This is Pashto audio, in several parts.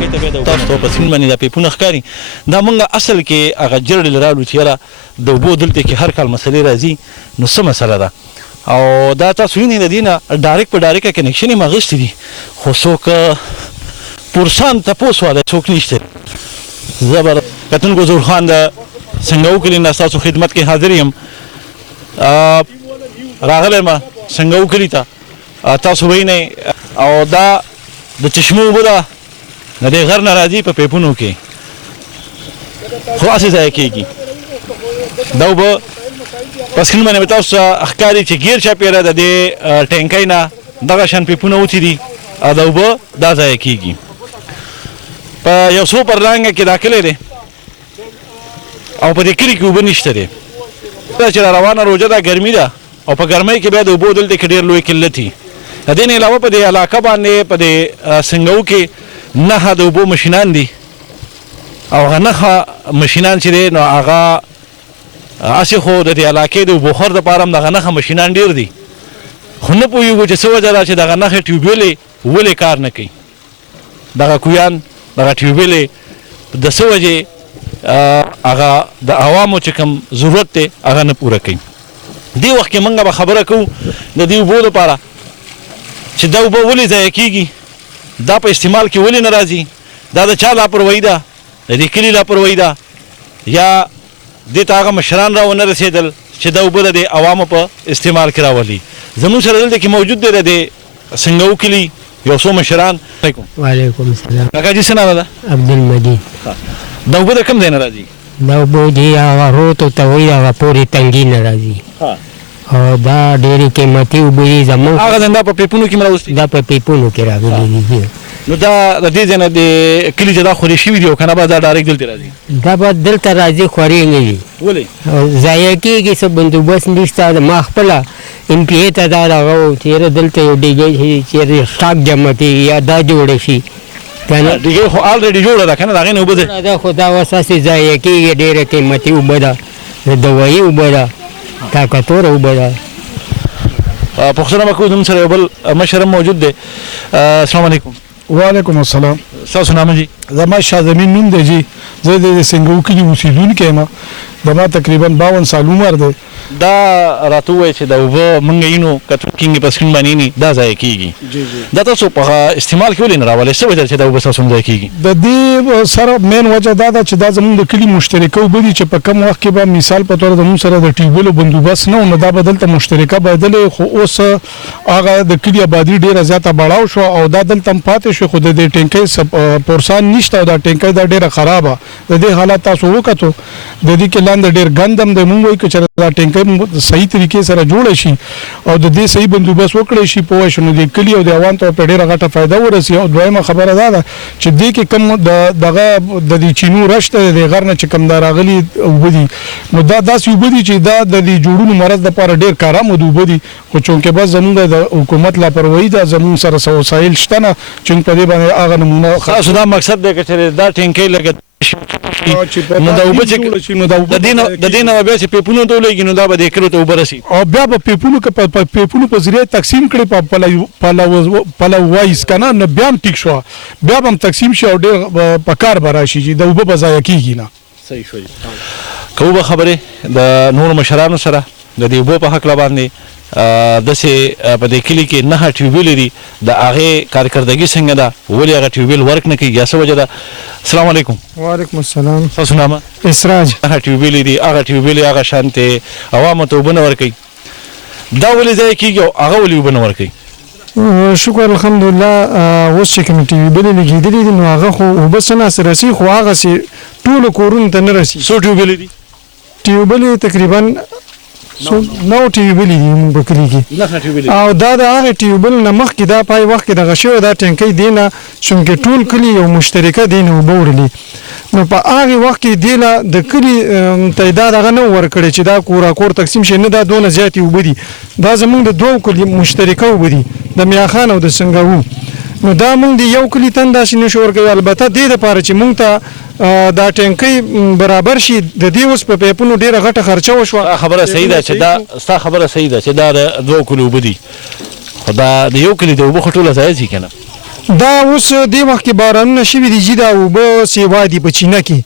ټینکۍ ته بیا د تاسو ته په سیند باندې دا پیپونه ښکاري دا موږ اصل کې هغه جرړې راوړو چې یاره د اوبو دلته کې هر کال مسلې راځي نو څه مسله ده او دا تاسو وینئ د دې نه ډایرکټ په ډایرکټه کنیکشن یې م اخیستی دي خو څوک پورسان تپوس والی څوک نشته زه کتونکو ظهور خان د سنګاو کلي نه ستاسو خدمت کې حاضر یم راغلی یم سنګاو کلي ته تاسو وینئ او دا د چشمو اوبه ده د دې غر نه راځي په پیپونو کې خو هسې ضایع کېږي دا اوبه په سکرین باندې مې تاسو ته ښکاري چې ګیر چاپېره د دې ټینکۍ نه دغه شان پیپونه وتي دي او دا اوبه دا ضایع کېږي په یو څو پرلانګه کې دا کلی دی او په دې کلي کې اوبه نشته دی چې را روانه روژه ده ګرمي ده او په ګرمۍ کې بیا د اوبو دلته کې ډېر لوی قلت وي د دې نه علاوه په دې علاقه باندې په دې سنګاو کې نهه د اوبو مشینان دي او هغه نهه مشینان چې دی نو هغه هسې خو د دې علاقې د اوبو خور دپاره هم دغه نهه مشینان ډېر دي خو نه پوهېږو چې څه وجه ده چې دغه نهه ټیوبویلې ولې کار نه کوي دغه کویان دغه ټیوبویلې د څه وجې هغه د عوامو چې کوم ضرورت دی هغه نه پوره کوي دې وخت کې موږ به خبره کوو د دې اوبو لپاره چې دا اوبه ولې ضایع کېږي دا په استعمال کې ولې نه راځي دا د چا لاپروایي ده د دې کلي لاپروایي ده یا دې ته هغه مشران را ونه رسېدل چې دا اوبه د عوامو په استعمال کې راولي زموږ سره دلته کې موجود دی د دې سنګاو کلي یو څو مشران وعلیکم السلام کاکا جي څه نامه ده عبدالمجید دا اوبه د کوم ځای نه راځي دا اوبه دې هغه روتو ته وایي هغه پورې تنګي نه راځي او دا ډېرې قیمتي اوبه دي زموږ هغه ځای دا په پیپونو کې م راوستي دا په پیپونو کې راغلي دي نو دا د دې ځای نه د کلي چې دا خورې شوي دي او که نه به دا ډایرکټ دلته راځي دا به دلته راځي خورې نه وي ولې ضایع کېږي څه بندوبست نشته ما خپله ایم پی اې ته دا دغه و چېرې دلته یو ډیګۍ شي چېرې سټاک جمع کېږي یا دا جوړه شي ډیګۍ خو آلریډي جوړه ده که نه د هغې نه اوبه ده خو دا اوس هسې ضایع کېږي ډېره قیمتي اوبه ده د دوایي اوبه ده طاقتوره اوبه ده پوښتنه به کوو زموږ سره یو بل مشر هم موجود دی السلام علیکم وعلیکم السلام ستاسو نامه جي زما شاه زمین نوم دی جي زه د سنګاو کلي اوسېدونکی یم زما تقریبا 52 سال عمر دی دا راته ووایه چې دا اوبه موږ وینو کتونکي په سکرین باندې ویني دا ضایع کېږي دا تاسو په استعمال کې ولې نه راولئ څه وجه چې دا اوبه ستاسو نه ضایع کېږي د دې سره مین وجه دا ده چې دا زموږ د کلي مشترکه اوبه دي چې په کم وخت کې به مثال په توګه زموږ سره د ټیوبویلو بندوبست نه و نو دا به دلته مشترکه بهدلې خو اوس هغه د کلي آبادي ډېره زیاته بړاو شوه او دا دلته هم پاتې شو خو د دې ټینکۍ پورسان نشته او دا ټینکۍ دا ډېره خرابه د دې حالت تاسو وکتو د دې کې لاندې ډېر ګند هم دی مونږ وایو که چېرې دا ټینکۍ صحیح طریقې سره جوړه شي او د دې صحیح بندوبست وکړی شي پوه شو نو د کلي او د عوام ته په ډېره غټه فایده ورسي او دویمه خبره دا ده چې دې کې کوم دغه د دې چینو رشته د غر نه چې کوم دا راغلي اوبه دي نو دا داسې اوبه دي چې دا د دې جوړونو مرض دپاره ډېر کارآمد اوبه دي خو چونکې بس زموږ د حکومت لاپروایي ده زموږ سره وسایل شته نه چې په دې باندې هغه نمونه تاسو دا مقصد دی که چېرې دا ټینکۍ لګه نو دا اوبه چې د دې نه بیا چې پیپونو ته ولګي نو دا به دې کلو ته اوبه رسي او بیا به پیپونو په ذریعه تقسیم کړي په پلو وایز که نه بیا هم ټیک شوه بیا به هم تقسیم شي او ډېر په کار به راشي چې د اوبه به ضایع کېږي نه صحیح شوي که اوبه خبرې د نورو مشرانو سره د دې اوبو په هکله باندې داسې په دې کلي کې نهه ټیوبویلې دي د هغې کارکردګي څنګه ده ولې هغه ټیوبویل ورک نه کوي یا څه وجه ده السلام علیکم وعلیکم السلام ستاسو نامه اسراج هغه ټیوبویلې دي هغه ټیوبویلې هغه شانتې عوامو ته اوبه نه ورکوي دا ولې ضایع کېږي او هغه ولې اوبه نه ورکوي شکر الحمدلله اوس چې کوم ټیوبویلې لګېدلې دي نو هغه خو اوبه څه ناسې رسي خو هغسې ټولو کورونو ته نه رسي څو ټیوبویلې دي ټیوبویلې تقریبا 9 ټیوبویلې دي موږ په کلي کې او دا د هغې ټیوبویل نه مخکې دا پای وخت کې دغه شوی دا ټینکۍ دې نه چونکې ټول کلي یو مشترکه دې نه اوبه وړلي نو په هغې وخت کې دې له د کلي ته دا دغه نه ورکړی چې دا کوراکور تقسیم شي نه دا دونه زیاتې اوبه دي دا زموږ د دوو کلي مشترکه اوبه دي د میاخان او د سنګاو نو دا موږ د یو کلي ته هم داسې نشو ورکوي البته دې دپاره چې موږ ته دا ټینکۍ برابر شي د دې اوس په پیپونو ډېره غټه خرچه وشوه خبره صحیح ده چې دا ستا خبره صحیح ده چې دا د دوو کلو اوبه دي خو دا د یو کلي د اوبه خو ټوله ضایع ځي که نه دا اوس دې وخت کې بارانونه شوي دي جي دا اوبه سیوا دي په چینه کې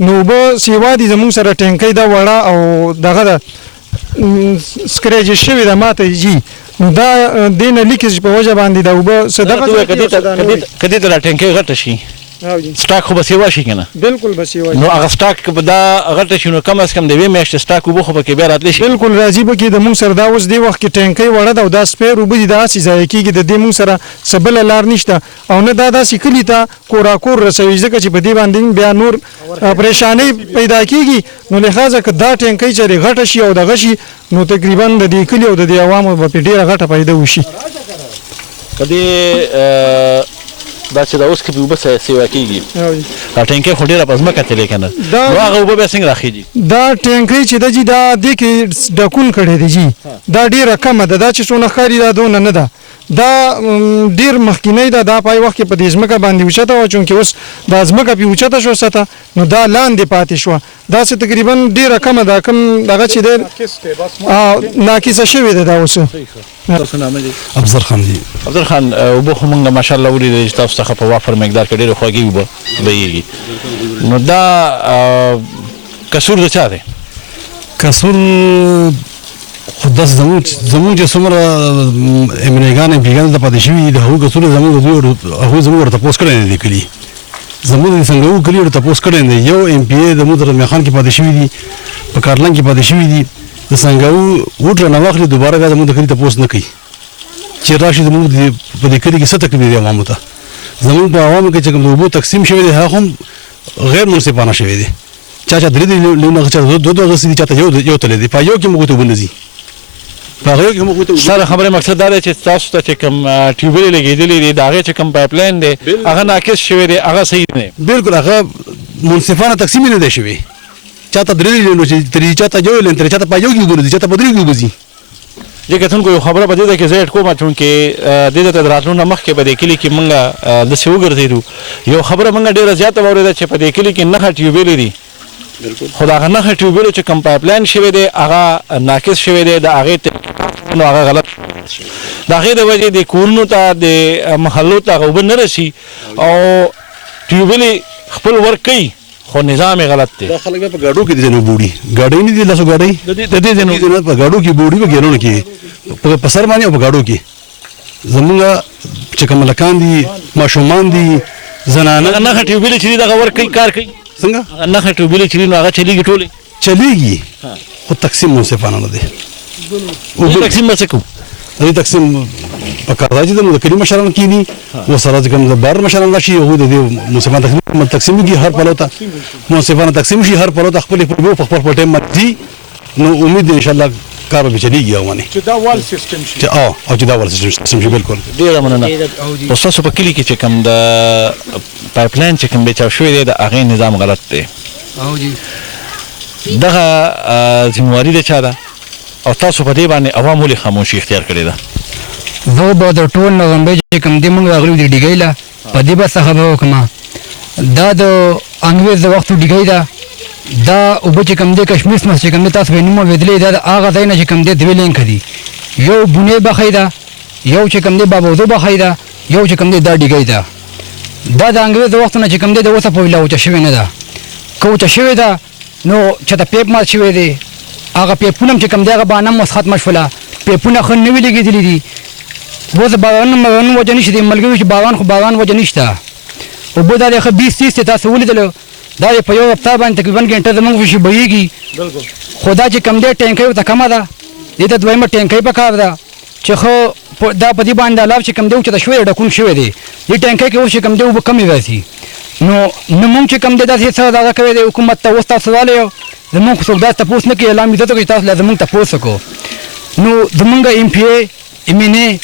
نو اوبه سیوا دي زموږ سره ټینکۍ دا وړه او دغه ده سکریج شوي ده ماته جي نو دا دې نه لیکیج په وجه باندې دا اوبه څه دغه که دې ته دا ټینکۍ غټه شي سټاک خو به سیوا شي که نه بالکل به سیوا شي نو هغه سټاک به دا غټه شي نو کم از کم د یوې میاشتې سټاک اوبه خو پکې بیا راتلی شي بالکل راځي به کې د موږ سره دا اوس دې وخت کې ټینکۍ وړه ده او دا سپیر اوبه دي داسې ضایع کېږي د دې موږ سره څه بله لار نشته او نه دا داسې کلي ته کوراکور رسوي ځکه چې په دې باندې بیا نور پریشانۍ پیدا کېږي نو لحاظه که دا ټینکۍ چېرې غټه شي او دغه شي نو تقریبا د دې کلي او د دې عوامو به پرې ډېره غټه پیدا وشي که دې دا چې دا اوس کې اوبه سیوا کېږي دا ټینکۍ خو ډېره په ځمکه تللی که نه نو هغه اوبه بیا څنګه راخېږي دا ټینکۍ چې ده جي دا دې کې ډکون کړی دی جي دا ډېره کمه ده دا چې څونه ښکاري دا دونه نه ده دا ډېر مخکینی ده دا پای وخت کې په دې ځمکه باندې اوچته وه چونکې اوس دا ځمکه پې اوچته شوه سطح نو دا لاندې پاتې شوه داسې تقریبا ډېره کمه ده کوم دغه چې دی ناقصه شوې ده دا اوس افضل خان دی افضل خان اوبه خو موږ ماشاءالله ولیدل چې تاسو څخه په وافر مقدار کې ډېرې خوږې اوبه بهیږي نو دا کسور د چا دی کسور خو داسې زموږ چې څومره امریکان پیګان ته پاتې شوي دي د هغو کسور هغوی زموږ ورته تپوس کړی نه دی کلي زموږ د سنګاو کلي ورته تپوس کړی نه دی یو ایم پی ای زموږ د رمیخان کې پاتې شوي دي په کاټلنګ کې پاتې شوي دي د سنګاو ووټ رانه واخلي دوباره بیا زموږ د کلي تپوس نه کوي چې راشي زموږ په دې کلي کې څه تکلیف دی عوامو ته زموږ په عوامو کې چې کوم د اوبو تقسیم شوی دی هغه هم غیر منصفانه شوی دی چا 3 لیونه چا 2 اخیستي دي چاته یو تللی دی په یو کې موږ ته اوبه نه ځي په هغه کې موږ ته سره خبره مقصد دا دی چې تاسو ته چې کوم ټیوبویل لګېدلي دي د هغې چې کوم پایپ لاین دی هغه ناقص شوی دی هغه صحیح نه بالکل هغه منصفانه تقسیم نه دی شوی چاته 3 لیونه چې چاته یو لین تر چاته په یو کې اوبه نه ځي چاته په 3 کې اوبه ځي دې کتونکو یو خبره په دې ده کې زه اډ کوم چونکې دې ته د راتلو نه مخکې په دې کلي کې موږ داسې وګرځېدو یو خبره موږ ډېره زیاته واورېده چې په دې کلي کې نښه ټیوبویلې دي خو د هغه نښه ټیوبویلو چې کوم پایپ لاین شوی دی هغه ناقص شوی دی د هغې نو هغه غلط د هغې د وجې د کورونو ته د محلو ته هغه اوبه نه رسي او ټیوبویل خپل ورک کوي خو نظام یې غلط دی دا خلک بیا په ګاډو کې دي ځینې بوړي ګاډۍ نه دي لاسو ګاډۍ د دې ځینې په ګاډو کې بوړي په ګیرونو کې په سر باندې او په ګاډو کې زموږ چې کوم هلکان دي ماشومان دي زنانه نښه ټیوبویل چې دي دغه ورک کوي کار کوي څنګه نښه ټیوبویل چې دي نو هغه چلېږي ټولې چلېږي خو تقسیم منصفانه نه دی تقسیم به څه کوو د دې تقسیم په کار دی چې د کلي مشران کېني ورسره چې کوم د بهر مشران راشي هغوی د دې منصفانه تقسیم وکړي هر پلو ته منصفانه تقسیم شي هر پلو ته خپلې اوبه په خپل ټایم باندې ځي نو امید دی انشاءالله کار به چلېږي هغه چې دا وال سیستم شي او چې دا وال سیستم شي بالکل ډېره مننه اوس تاسو په کلي کې چې کوم د پایپ لاین چې کوم بیچاو شوی دی د هغې نظام غلط دی دغه ذمواري د چا ده او تاسو په دې باندې عوام ولې خاموشي اختیار کړې ده زه به د ټول نغمبۍ چې کوم دی موږ راغلي دي ډیګۍ له په دې به څه خبره وکړم دا د انګریز د وختو ډیګۍ ده دا اوبه چې کوم دی کشمیش مس چې کوم دی تاسو به نوم اورېدلی دا د هغه ځای نه چې کوم دی 2 لینکه دي یو بونې بخۍ ده یو چې کوم دی بابودو بخۍ ده یو چې کوم دی دا ډیګۍ ده دا د انګریز د وختو نه چې کوم دی د اوسه پورې لا وچه شوې نه ده که وچه شوې ده نو چېرته پیپ مات شوی دی هغه پیپونه هم چې کوم دی هغه بانه هم اوس ختمه شوله پیپونه ښه نوي لګېدلي دي اوس د باران وجه نشته دی ملګري چې باران خو باران وجه نشته اوبه دا دی ښه 20-30 دی تاسو ولیدلو دا په یو هفته باندې تقریبا ګنټه زموږ وشي بهیږي خو دا چې کوم دی ټینکۍ ورته کمه ده دې ته دویمه ټینکۍ پکار ده چې ښه دا په دې باندې علاوه چې کوم دی اوچته شوی دی ډکون شوی دی دې ټینکۍ کې اوس چې کوم دی اوبه کمې راسي نو مونږ چې کوم دی داسې څه دغه کوی دی حکومت ته اوس تاسو راغلی یو زمونږ خو څوک داسې تپوس نه کوي الله مې عزت وکړي چې تاسو له زمونږ تپوس وکړو نو زمونږ ایم پی ای ایم این ای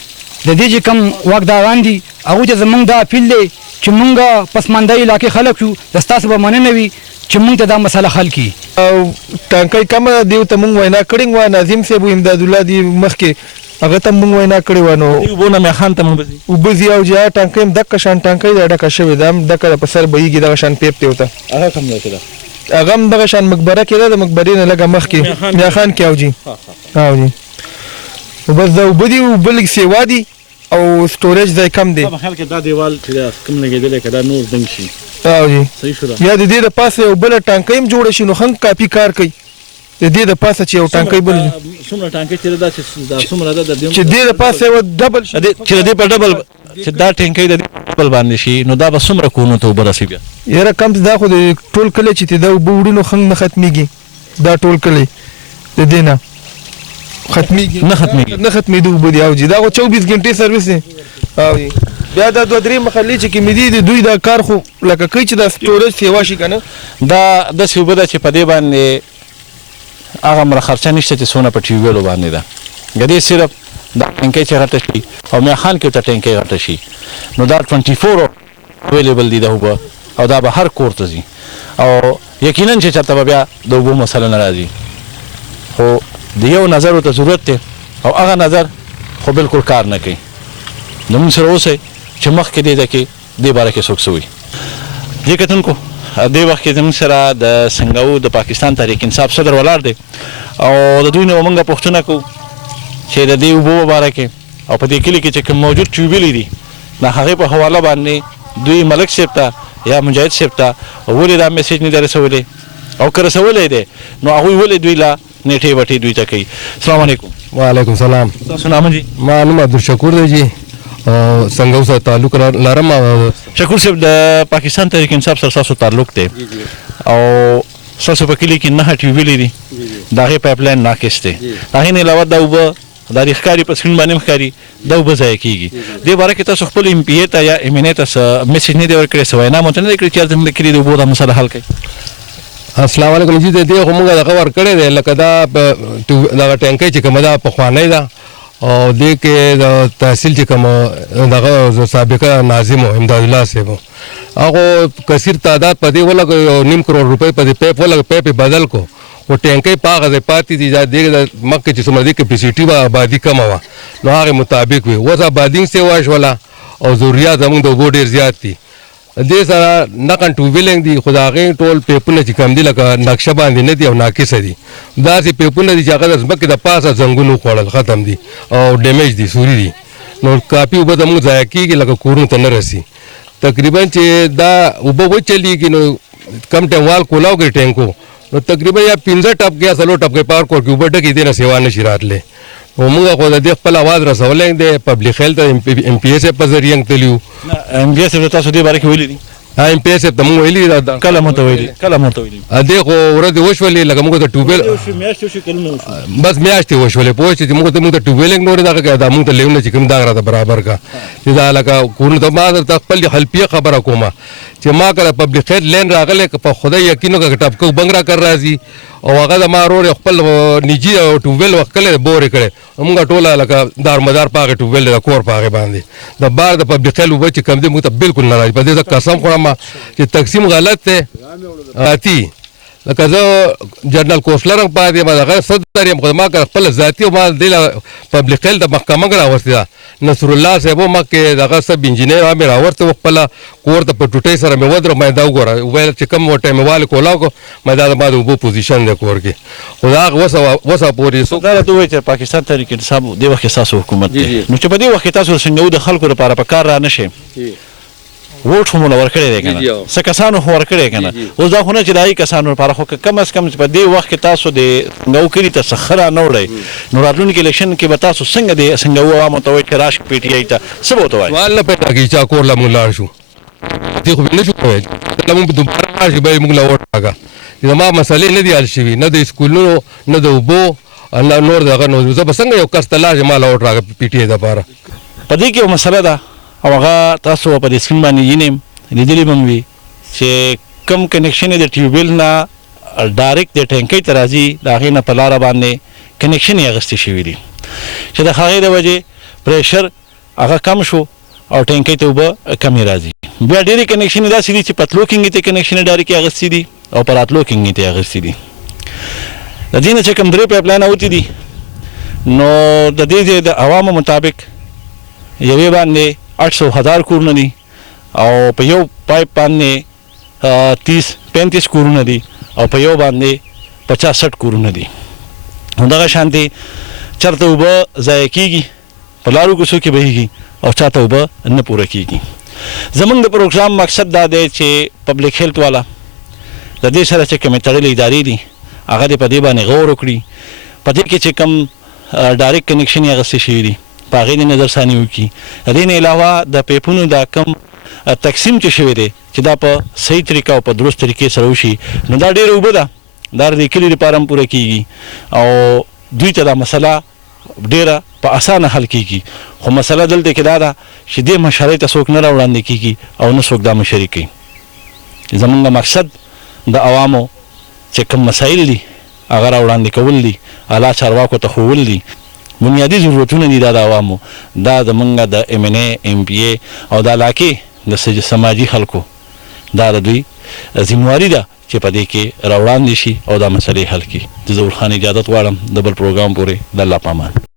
د دې چې کوم واکداران دي هغوی ته زمونږ دا اپیل دی چې مونږ پسمانده علاقې خلک شو د ستاسو به مننه وي چې مونږ ته دا مسله حل کړي او ټانکۍ کمه ده دیو ته مونږ وینا کړې وه ناظم صاحب امدادالله دی مخکې هغه ته مونږ وینا کړې وه نو اوبو نه میخان ته اوبه ځي او چې ټانکۍ هم دقه شان ټانکۍ ده ډکه شوې ده هم دقه په سر بهیږي دغه شان پیپ دی ورته هغه کوم ځای کې ده هغه هم دغه شان مقبره کې ده د مقبرې نه لږه مخکې میاخان کې او جي او جي بس دا اوبه دي اوبه لږ سیوا دي او سټوریج ځای کم دی. په خیال کې دا دیوال چې دا کوم لګېدلی که دا نور دنګ شي او جی صحیح شو ده. یا د دې د پاسه یو بله ټانکۍ هم جوړه شي نو ښه کافي کار کوي. د دې د پاسه چې یو ټانکۍ بل څومره ټانکۍ چې دا چې دا څومره ده چې دې د پاسه یو ډبل شي چې د دې په ډبل چې دا ټانکۍ د دې په ډبل باندې شي نو دا به څومره کورونو ته اوبه رسي بیا؟ یاره کم دا خو د ټول کلی چې دا اوبه وړي نو ښه نه ختمېږي. دا ټول کلی د دې نه ختمېږي نه ختمېدو اوبه دي. او جي دا خو 24 ګنټې سروس دی. او جي بیا دا 2-3 محلې چې کومې دي د دوی دا کار خو لکه کوي چې دا سټوریج سیوا شي که نه. دا داسې اوبه ده چې په دې باندې هغه مره خرچه نشته چې څونه په ټیوبویلو باندې ده. د دې صرف دا ټینکۍ چې غټه شي او میخان کې ورته ټینکۍ غټه شي نو دا 24 اویلیبل دي د اوبه او دا به هر کور ته ځي او یقینا چې چېرته به بیا د اوبو مسله نه راځي. خو د یو نظر ورته ضرورت دی او هغه نظر خو بالکل کار نه کوي. نو موږ سره اوسئ چې مخکې دې ده کې دې باره کې څوک څه وایي. دې کتونکو دې وخت کې زموږ سره د سنګاو د پاکستان تحریک انصاف صدر ولاړ دی او د دوی نه به موږ پوښتنه کوو چې د دې اوبو په باره کې او په دې کلي کې چې کوم موجود ټیوبویلې دي د هغې په حواله باندې دوی ملک صاحب ته یا مجاهد صاحب ته ولې دا میسیج نه دی رسولی او که رسولی دی نو هغوی ولې دوی له نیټې وټې دوی ته کوي. السلام علیکم. وعلیکم سلام. تاسو نام جی؟ ما نوم عبدالشکور دی جی. سنگاو سره تعلق لرم. شکور صاحب د پاکستان تحریک انصاف سره ستاسو تعلق دی او ستاسو په کلي کې 9 ټیوبویلې دي د هغې پایپ لاین ناقص دی. د هغې نه علاوه دا اوبه دا د ښکاري په سکرین باندې هم ښکاري دا اوبه ضایع کېږي. دې باره کې تاسو خپل ایم پي اې ته یا ایم این اې ته څه میسیج نه دی ورکړی څه وینا مو ته نه دی کړې چې زموږ د کلي د اوبو دا مسله حل کړئ؟ السلام علیکم جی. د دې خو موږ دغه ورکړی دی لکه دا دغه ټینکۍ چې کومه ده پخوانۍ ده او دې کې د تحصیل چې کومه دغه سابقه ناظم امدادالله صاحب هغه کثیر تعداد په دې ولګ 9 کروڑ روپۍ په دې پیپ ولګ پیپ بدل کو او ټینکۍ په هغه ځای پاتې دي د مخکې چې څومره دې کیپیسټي وه آبادي کمه وه نو هغې مطابق وي. اوس آبادي سیوا شوله او ضروریات زموږ د اوبو ډېر زیات دي. دې سره نقن ټیوبویلنګ دي خو د هغې ټول پیپونه چې کم دي لکه نقشه باندې نه دي او ناقصه دي. داسې پیپونه دي چې هغه د ځمکې د پاسه زنګون وخوړل ختم دي او ډیمیج دي سوري دي نو کافي اوبه زموږ ضایع کېږي لکه کورونو ته نه رسي. تقریبا چې دا اوبه وچلېږي نو کم ټایم وال کولاو کړي ټینکو نو تقریبا یا 15 ټپکې یا 4 ټپکې پار کور کې اوبه ډکې دې نه سیوا نه شي راتلی. نو موږ خو د دې خپل اواز رسولی دی پبلک هیلث ته ایم پي اې صاحب په ذریعه تللي وو. ایم پي اې صاحب تاسو دې باره کې ویلي دي؟ ایم پي اې صاحب ته موږ ویلي دي. کله مو ته ویلي؟ دې خو ورځې وشولې لکه موږ ته ټیوبویل بس میاشتې وشولې پوه چې موږ ته ټیوبویلنګ نورې دغه دا موږ ته لیونه چې کوم دغه راته برابر کا چې دا لکه کورونو ته ما درته خپل حلفیه خبره کومه چې ما کله پبلک هیلث لین راغلی په خدای یقین وکړه ټپکو بنګ را کر راځي او هغه زما ورور خپل نجي ټیوبویل وکړلی بورې کړی موږ ټوله لکه دارمدار په هغې ټیوبویل د کور په هغې باندې د بار د پبلک هیلث اوبه چې کم دی موږ ته بالکل نه راځي. په دې زه قسم خورم چې تقسیم غلط دی ذاتي لکه زه جنرال کوسلر هم پاتې یم دغه صدر یم خو ما که خپله ذاتي ما دې له پبلک هیلث د محکمه کې راوستې ده. نصرالله صاحب هم مخکې دغه سب انجینر هم مې راوستې وه خپله کور ته په ټوټۍ سره مې ودرو مې دا وګوره ویل چې کوم ټایم مې والې کولاو کړو مې دا زما د اوبو پوزیشن دی کور کې خو د هغه وسه پورې دا راته ووایي چې پاکستان تحریک انصاف دې وخت کې ستاسو حکومت دی نو چې په دې وخت کې تاسو د سنګاو د خلکو لپاره په کار را نه شئ ووټ خو مو له ورکړی دی که نه څه کسانو خو ورکړی که نه اوس دا خو نه چې د هغې کسانو لپاره خو که کم از کم چې په دې وخت کې تاسو د سنګاو کلي ته څه ښه را نه وړئ نو راتلونکي الیکشن کې به تاسو څنګه د سنګاو عوامو ته وایئ چې راشي پی ټي آی ته څه به ورته وایئ؟ سوال نه پیدا کېږي چا کور له موږ لاړ شو دې خو نه شو کولی کله موږ دوباره راشي به یې موږ له ووټ راکړه زما مسلې نه دي حل شوي نه د سکولونو نه د اوبو نه نور دغه نو زه به څنګه یو کس ته لاړ شم ما له ووټ راکړه پی ټي آی دپاره. په دې کې یو مسله ده او هغه تاسو په دې سکرین باندې وینئ لیدلی به مو وي چې کوم کنیکشن یې د ټیوبویل نه ډایرکټ د ټینکۍ ته راځي د هغې نه په لاره باندې کنیکشن یې اخیستې شوي دي چې د هغې د وجې پریشر هغه کم شو او ټینکۍ ته اوبه کمې راځي. بیا ډېرې کنیکشن یې داسې دي چې پتلو کینګې ته کنیکشن یې ډایرکټ اخیستي دي او په راتلو کینګې ته اخیستي دي. د دې نه چې کوم 3 پایپ لاینه وتي دي نو د دې د عوامو مطابق یوې باندې 800,000 کورونه دي او په یو پایپ باندې 30-35 کورونه دي او په یو باندې 50-60 کورونه دي. نو دغه شانتې چېرته اوبه ضایع کېږي په لارو کوڅو کې بهیږي او چاته اوبه نه پوره کېږي. زمونږ د پروګرام مقصد دا دی چې پبلک هیلث والا د دې سره چې کومې تړلې ادارې دي هغه دې په دې باندې غور وکړي، په دې کې چې کوم ډایرکټ کنیکشن یې اخیستې شوي دي په هغې دې نظرثاني وکړي. د دې نه علاوه د پیپونو دا کم تقسیم چې شوی دی چې دا په صحیح طریقه او په درست طریقې سره وشي، نو دا ډېره اوبه ده، دا د کلي لپاره هم پوره کېږي او دوی ته دا مسله ډېره په اسانه حل کېږي. خو مسله دلته کې دا ده چې دې مشرۍ ته څوک نه راوړاندې کېږي او نه څوک دا مشري کوي. زمونږ مقصد د عوامو چې کوم مسایل دي هغه راوړاندې کول دي، اعلی چارواکو ته ښوول دي. بنیادي ضرورتونه دي دا د عوامو، دا زمونږ د MNA MPA او د علاقې د سماجي خلکو دا د دوی ذمواري ده چې په دې کې راوړاندې شي او دا مسلې حل کړي. د ظهور خان اجازت غواړم د بل پروګرام پورې د الله پامان.